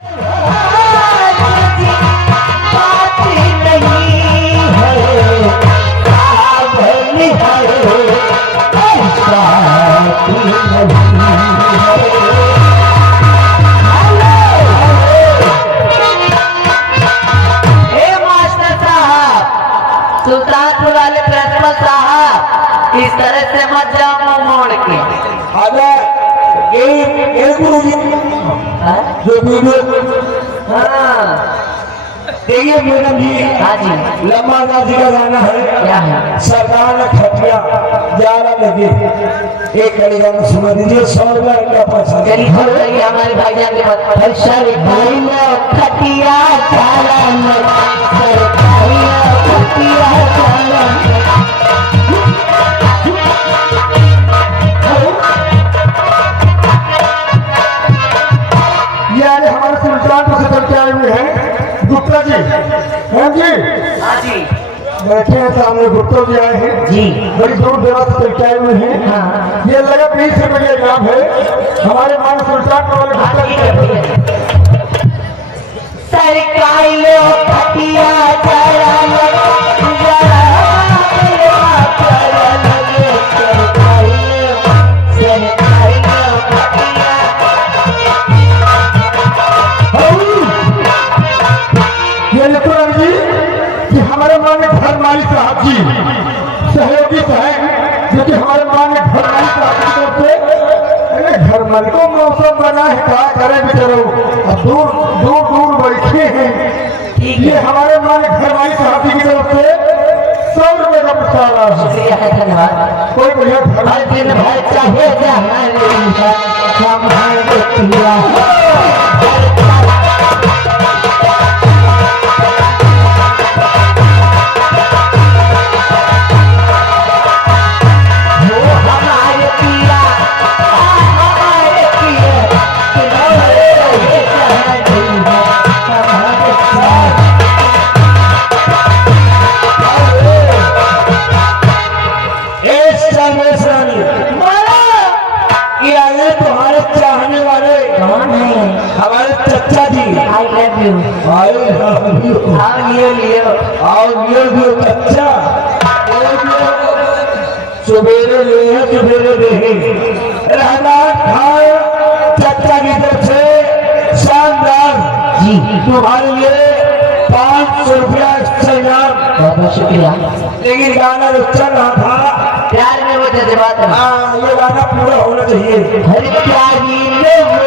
सुल्तानपुर वाले प्रिंसिपल साहब इस तरह से मत जाओ मुंह मोड़ के। जो वीडियो देखिए मैडम जी, हाँ जी, लम्बा नाजी का गाना है, क्या है? सरकार ने खटिया 11 लगे एक कड़ी गाना सुना दीजिए। 100 रुपया क्या पैसा चलिए हमारे भाईजान के पास सरकारी खटिया 11 सरकारी खटिया 11 हमारे सुल्तानपुर से चलते आए हुए हैं गुप्ता जी। हैं जी? हाँ जी, बैठे हैं सामने गुप्ता जी आए हैं जी, बड़ी दूर दराज से चलते आए हुए हैं। हाँ। ये लगा 20 रुपये का इनाम है हमारे मान सुल्तानपुर वाले गुप्ता जी का। सरकारी खटिया हमारे मान्य घर मालिक साहब जी सहयोगी हैं, जो कि हमारे मान्य घर मालिक साहब की तरफ से घर मालिक को मौसम बना है, क्या करें बेचारो दूर दूर दूर बैठे हैं। ये हमारे मान्य घर मालिक साहब जी की तरफ से 100 रुपये का पुरस्कार है। धन्यवाद। कोई बढ़िया तुम्हारे चाहने वाले हमारे चचा जी। I love you. लियो चचा सवेरे ले रहना खाए चचा की तरफ से शानदार जी तुम्हारे लिए 500 रुपया इनाम। बहुत बहुत शुक्रिया। लेकिन गाना जो चल रहा था प्यार में वो जज्बात है। हाँ, ये गाना पूरा होना चाहिए। हर प्यारी में वो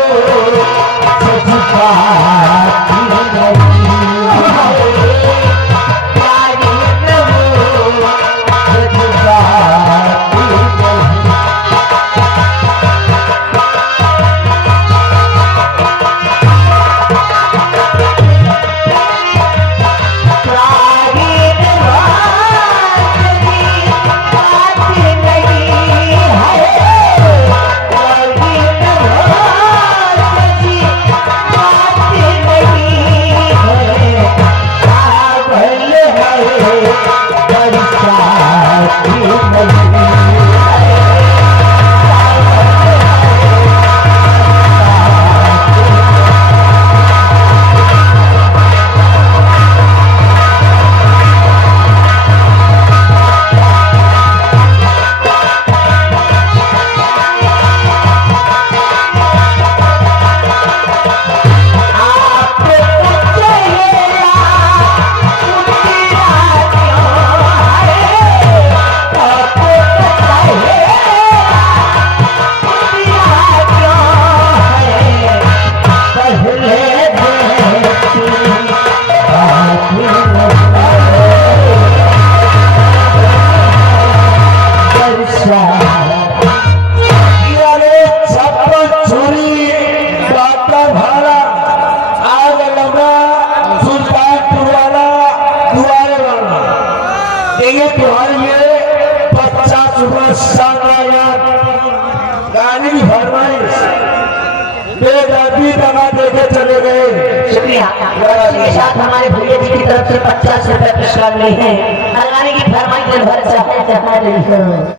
गाने की फरमाइश बेदर्दी दवा देके चले गए। शुक्रिया। के साथ हमारे भैया जी की तरफ से 50 रुपये पुरस्कार मिले हैं। गाने की फरमाइश भर चाहे